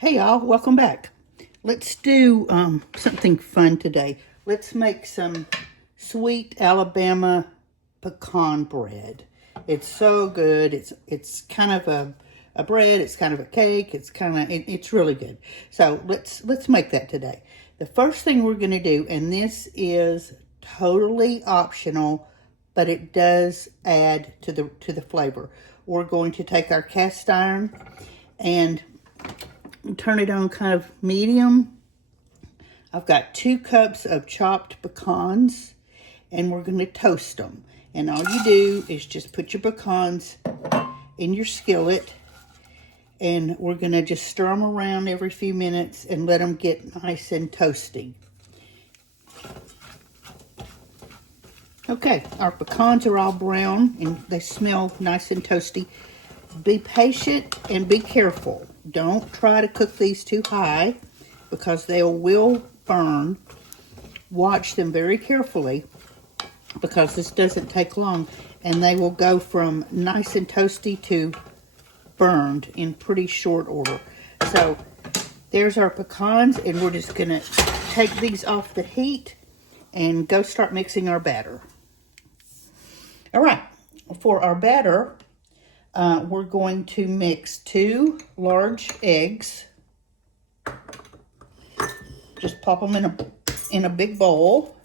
Hey y'all, welcome back. Let's do something fun today. Let's make some sweet Alabama pecan bread. It's so good. It's kind of a bread. It's kind of a cake. It's really good. So let's make that today. The first thing we're going to do, and this is totally optional, but it does add to the flavor. We're going to take our cast iron and turn it on kind of medium. I've got 2 cups of chopped pecans, and we're going to toast them. And all you do is just put your pecans in your skillet, and we're going to just stir them around every few minutes and let them get nice and toasty. Okay, our pecans are all brown and they smell nice and toasty. Be patient and be careful. Don't try to cook these too high because they will burn. Watch them very carefully because this doesn't take long, and they will go from nice and toasty to burned in pretty short order. So there's our pecans, and we're just gonna take these off the heat and go start mixing our batter. All right, for our batter, we're going to mix 2 large eggs. Just pop them in a big bowl.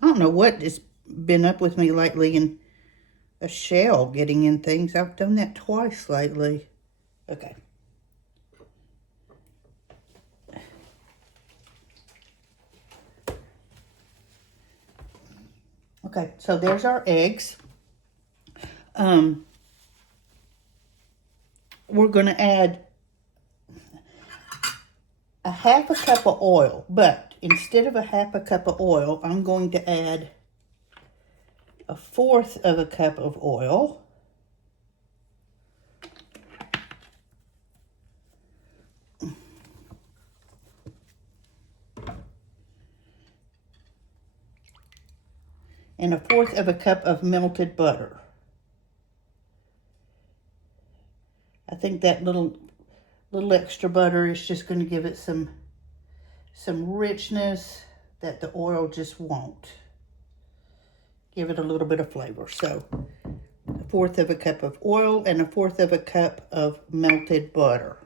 I don't know what has been up with me lately and a shell getting in things. I've done that twice lately. Okay. Okay, so there's our eggs. We're going to add a half a cup of oil, but instead of a half a cup of oil, I'm going to add a 1/4 of a cup of oil. And a 1/4 of a cup of melted butter. I think that little extra butter is just going to give it some richness that the oil just won't. Give it a little bit of flavor. So a 1/4 of a cup of oil and a 1/4 of a cup of melted butter.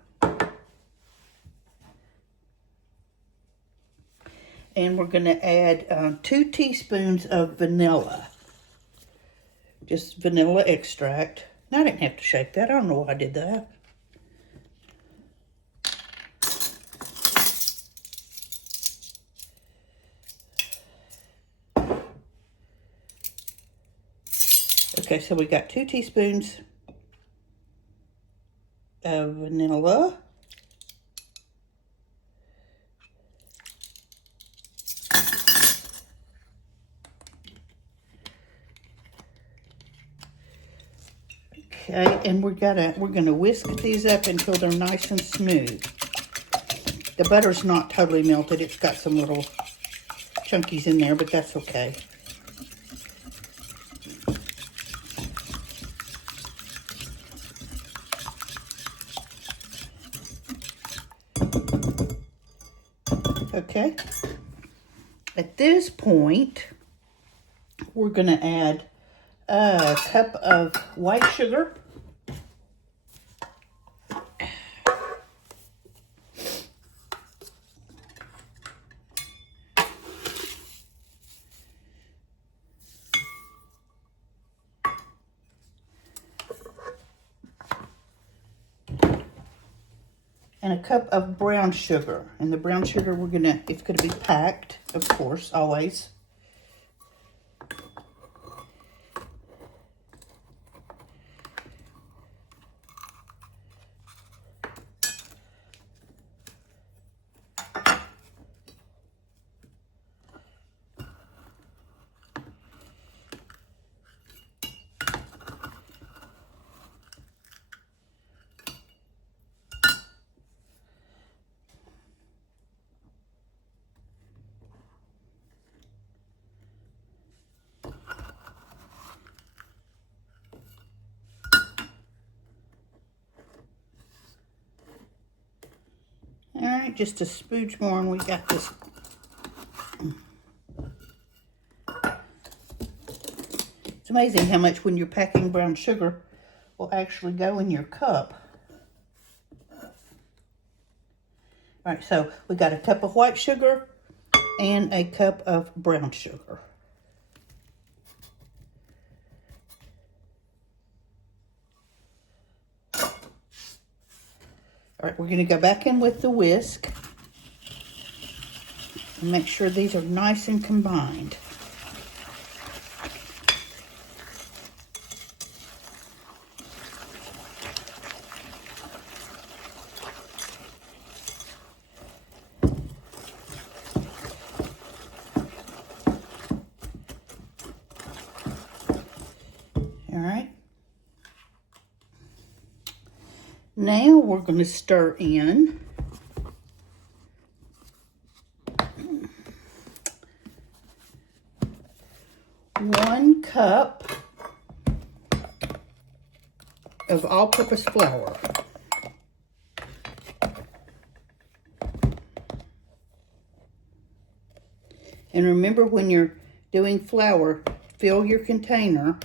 And we're going to add 2 teaspoons of vanilla. Just vanilla extract. Now, I didn't have to shake that. I don't know why I did that. Okay, so we got 2 teaspoons of vanilla. Okay, and we're gonna whisk these up until they're nice and smooth. The butter's not totally melted. It's got some little chunkies in there, but that's okay. Okay. At this point, we're gonna add a cup of white sugar. And a cup of brown sugar. And the brown sugar it's gonna be packed, of course, always. right, just a spooge more and we got this. It's amazing how much when you're packing brown sugar will actually go in your cup. All right, so we got a cup of white sugar and a cup of brown sugar. All right, we're going to go back in with the whisk and make sure these are nice and combined. All right. Now we're going to stir in 1 cup of all-purpose flour. And remember, when you're doing flour, fill your container.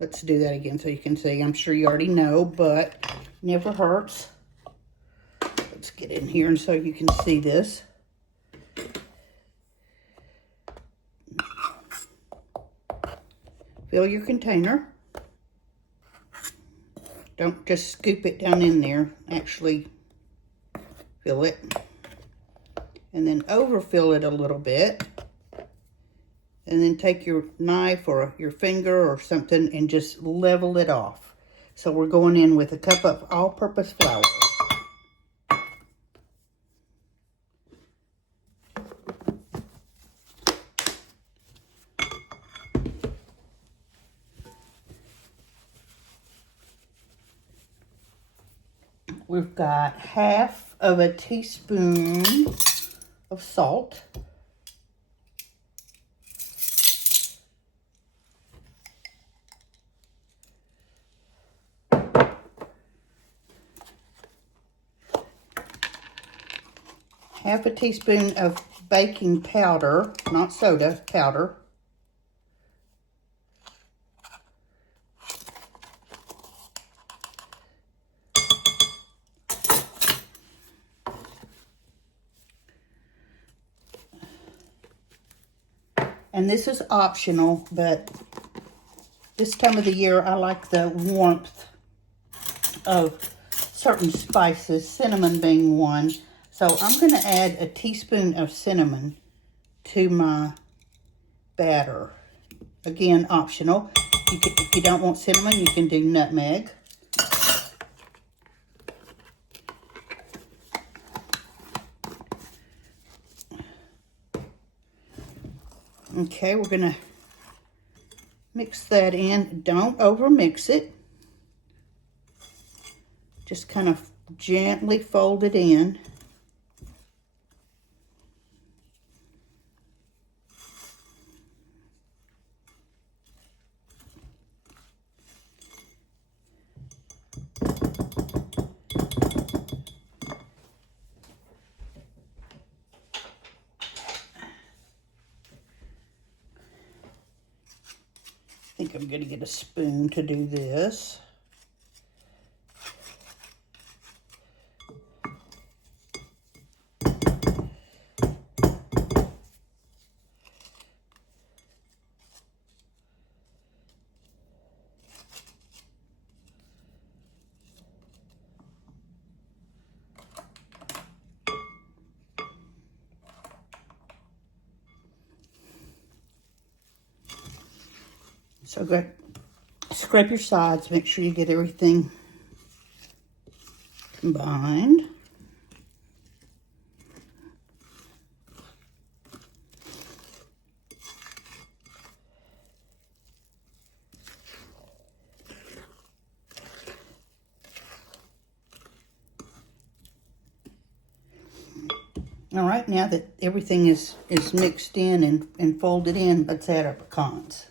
Let's do that again so you can see. I'm sure you already know, but never hurts. Let's get in here and so you can see this. Fill your container. Don't just scoop it down in there. Actually fill it. And then overfill it a little bit. And then take your knife or your finger or something and just level it off. So we're going in with a cup of all-purpose flour. We've got 1/2 teaspoon of salt. Half a teaspoon of baking powder, not soda, powder. And this is optional, but this time of the year I like the warmth of certain spices, cinnamon being one. So I'm going to add a teaspoon of cinnamon to my batter. Again, optional. If you don't want cinnamon, you can do nutmeg. Okay, we're going to mix that in. Don't over mix it. Just kind of gently fold it in. I think I'm going to get a spoon to do this. So go scrape your sides, make sure you get everything combined. All right, now that everything is mixed in and folded in, let's add our pecans.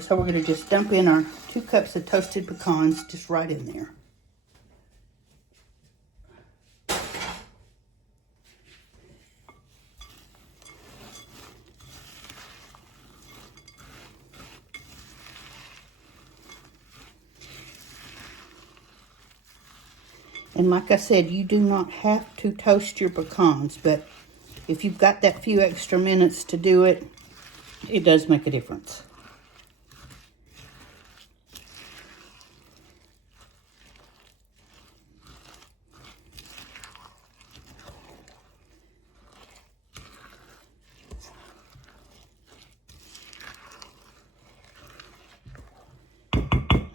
So we're going to just dump in our 2 cups of toasted pecans just right in there. And like I said, you do not have to toast your pecans, but if you've got that few extra minutes to do it, it does make a difference.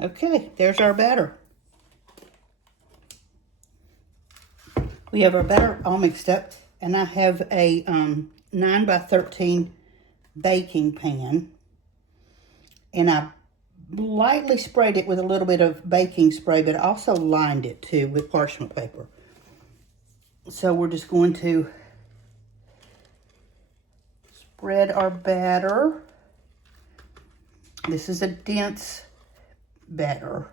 Okay, there's our batter. We have our batter all mixed up, and I have a 9 by 13 baking pan, and I lightly sprayed it with a little bit of baking spray, but I also lined it too with parchment paper. So we're just going to spread our batter. This is a dense batter.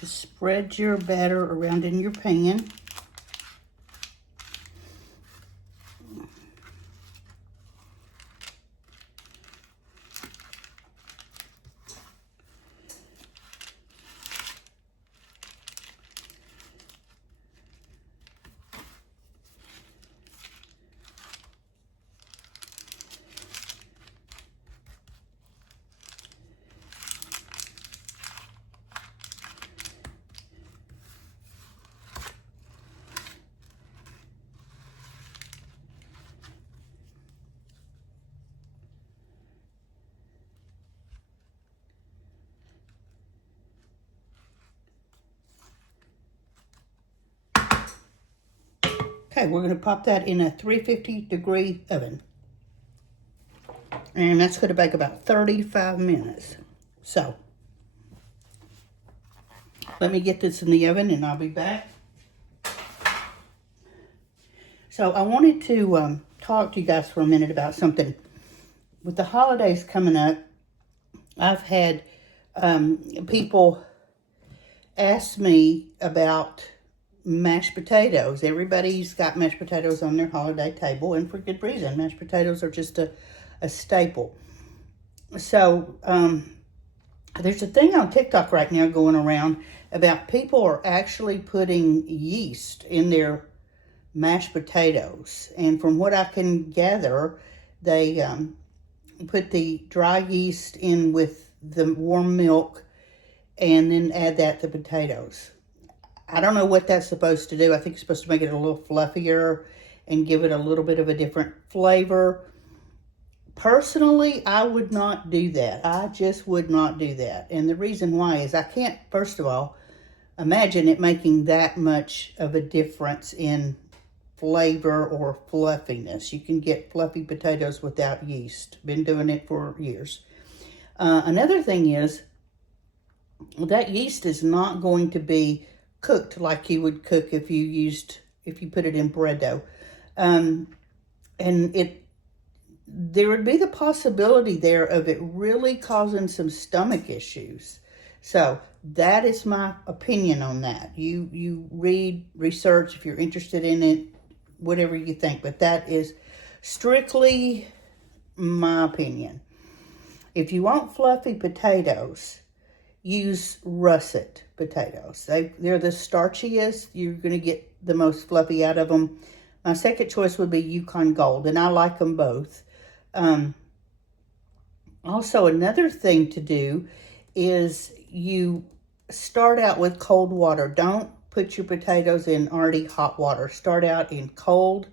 Just spread your batter around in your pan. Okay, we're going to pop that in a 350-degree oven. And that's going to bake about 35 minutes. So, let me get this in the oven and I'll be back. So, I wanted to talk to you guys for a minute about something. With the holidays coming up, I've had people ask me about mashed potatoes. Everybody's got mashed potatoes on their holiday table, and for good reason. Mashed potatoes are just a staple. So there's a thing on TikTok right now going around about people are actually putting yeast in their mashed potatoes, and from what I can gather, they put the dry yeast in with the warm milk and then add that to potatoes. I don't know what that's supposed to do. I think it's supposed to make it a little fluffier and give it a little bit of a different flavor. Personally, I would not do that. I just would not do that. And the reason why is I can't, first of all, imagine it making that much of a difference in flavor or fluffiness. You can get fluffy potatoes without yeast. Been doing it for years. Another thing is that yeast is not going to be cooked like you would cook if you put it in bread dough. And there would be the possibility there of it really causing some stomach issues. So that is my opinion on that. You read, research if you're interested in it, whatever you think, but that is strictly my opinion. If you want fluffy potatoes, use russet potatoes. They're the starchiest. You're going to get the most fluffy out of them. My second choice would be Yukon Gold, and I like them both. Also, another thing to do is you start out with cold water. Don't put your potatoes in already hot water. Start out in cold,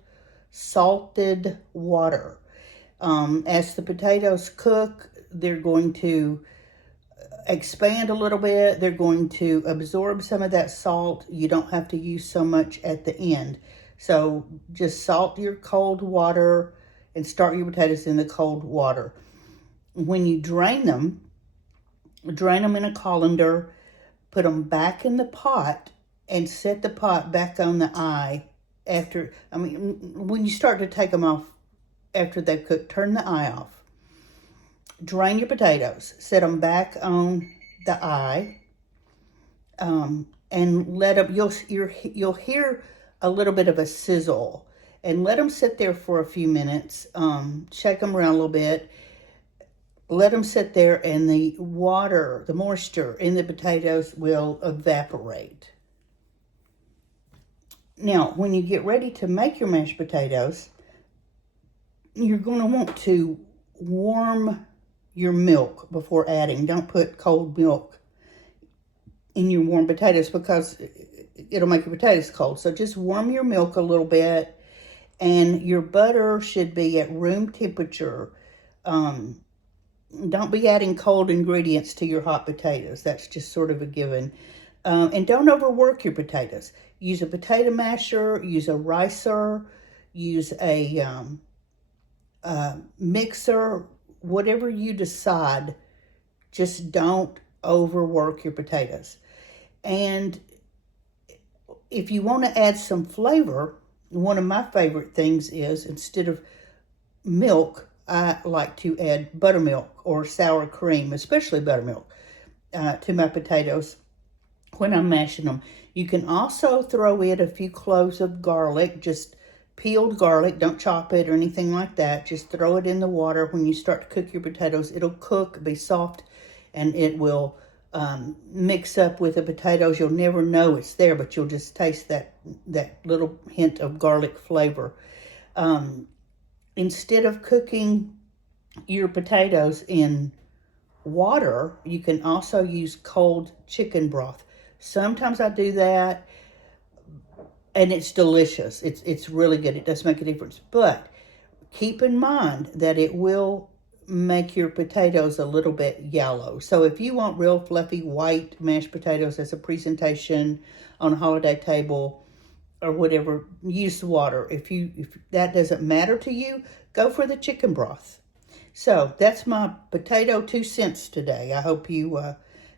salted water. As the potatoes cook, they're going to expand a little bit. They're going to absorb some of that salt. You don't have to use so much at the end. So just salt your cold water and start your potatoes in the cold water. When you drain them in a colander, put them back in the pot, and set the pot back on the eye when you start to take them off after they've cooked, turn the eye off. Drain your potatoes, set them back on the eye, and let them, you'll hear a little bit of a sizzle, and let them sit there for a few minutes. Shake them around a little bit. Let them sit there, and the water, the moisture in the potatoes will evaporate. Now, when you get ready to make your mashed potatoes, you're going to want to warm your milk before adding. Don't put cold milk in your warm potatoes because it'll make your potatoes cold. So just warm your milk a little bit, and your butter should be at room temperature. Don't be adding cold ingredients to your hot potatoes. That's just sort of a given. And don't overwork your potatoes. Use a potato masher, use a ricer, use a mixer, whatever you decide. Just don't overwork your potatoes. And if you want to add some flavor, one of my favorite things is, instead of milk, I like to add buttermilk or sour cream, especially buttermilk, to my potatoes when I'm mashing them. You can also throw in a few cloves of garlic, just peeled garlic. Don't chop it or anything like that. Just throw it in the water. When you start to cook your potatoes, it'll cook, be soft, and it will mix up with the potatoes. You'll never know it's there, but you'll just taste that little hint of garlic flavor. Instead of cooking your potatoes in water, you can also use cold chicken broth. Sometimes I do that, and it's delicious. It's really good. It does make a difference. But keep in mind that it will make your potatoes a little bit yellow. So if you want real fluffy white mashed potatoes as a presentation on a holiday table or whatever, use the water. If that doesn't matter to you, go for the chicken broth. So that's my potato 2 cents today. I hope you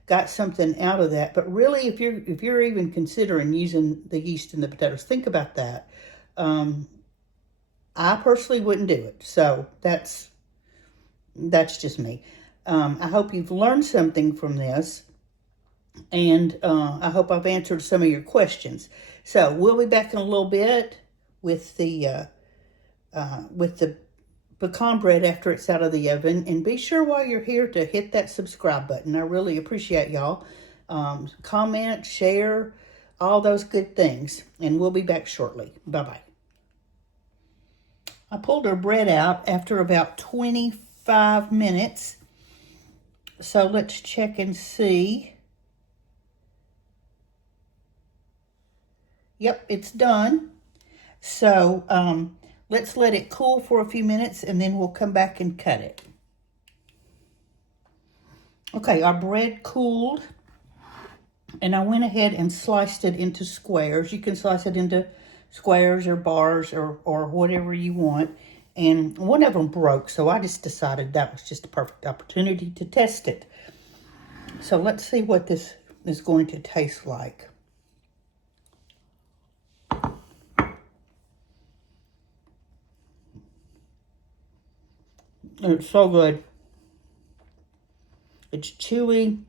got something out of that. But really, if you're even considering using the yeast in the potatoes, think about that. I personally wouldn't do it. So that's just me. I hope you've learned something from this, and I hope I've answered some of your questions. So we'll be back in a little bit with the pecan bread after it's out of the oven. And be sure while you're here to hit that subscribe button. I really appreciate y'all. Comment, share, all those good things. And we'll be back shortly. Bye-bye. I pulled our bread out after about 25 minutes. So let's check and see. Yep, it's done. So let's let it cool for a few minutes, and then we'll come back and cut it. Okay, our bread cooled, and I went ahead and sliced it into squares. You can slice it into squares or bars or whatever you want. And one of them broke, so I just decided that was just a perfect opportunity to test it. So let's see what this is going to taste like. It's so good. It's chewy.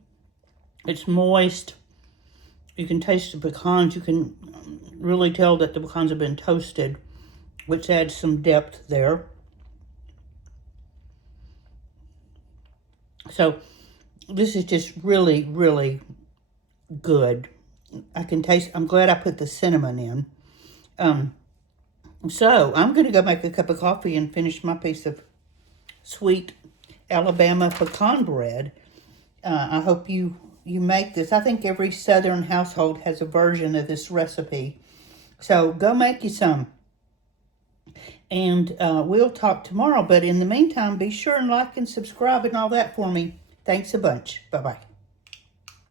It's moist. You can taste the pecans. You can really tell that the pecans have been toasted, which adds some depth there. So this is just really, really good. I can taste, I'm glad I put the cinnamon in. So I'm going to go make a cup of coffee and finish my piece of sweet Alabama pecan bread. I hope you make this. I think every Southern household has a version of this recipe. So go make you some. And we'll talk tomorrow. But in the meantime, be sure and like and subscribe and all that for me. Thanks a bunch. Bye-bye.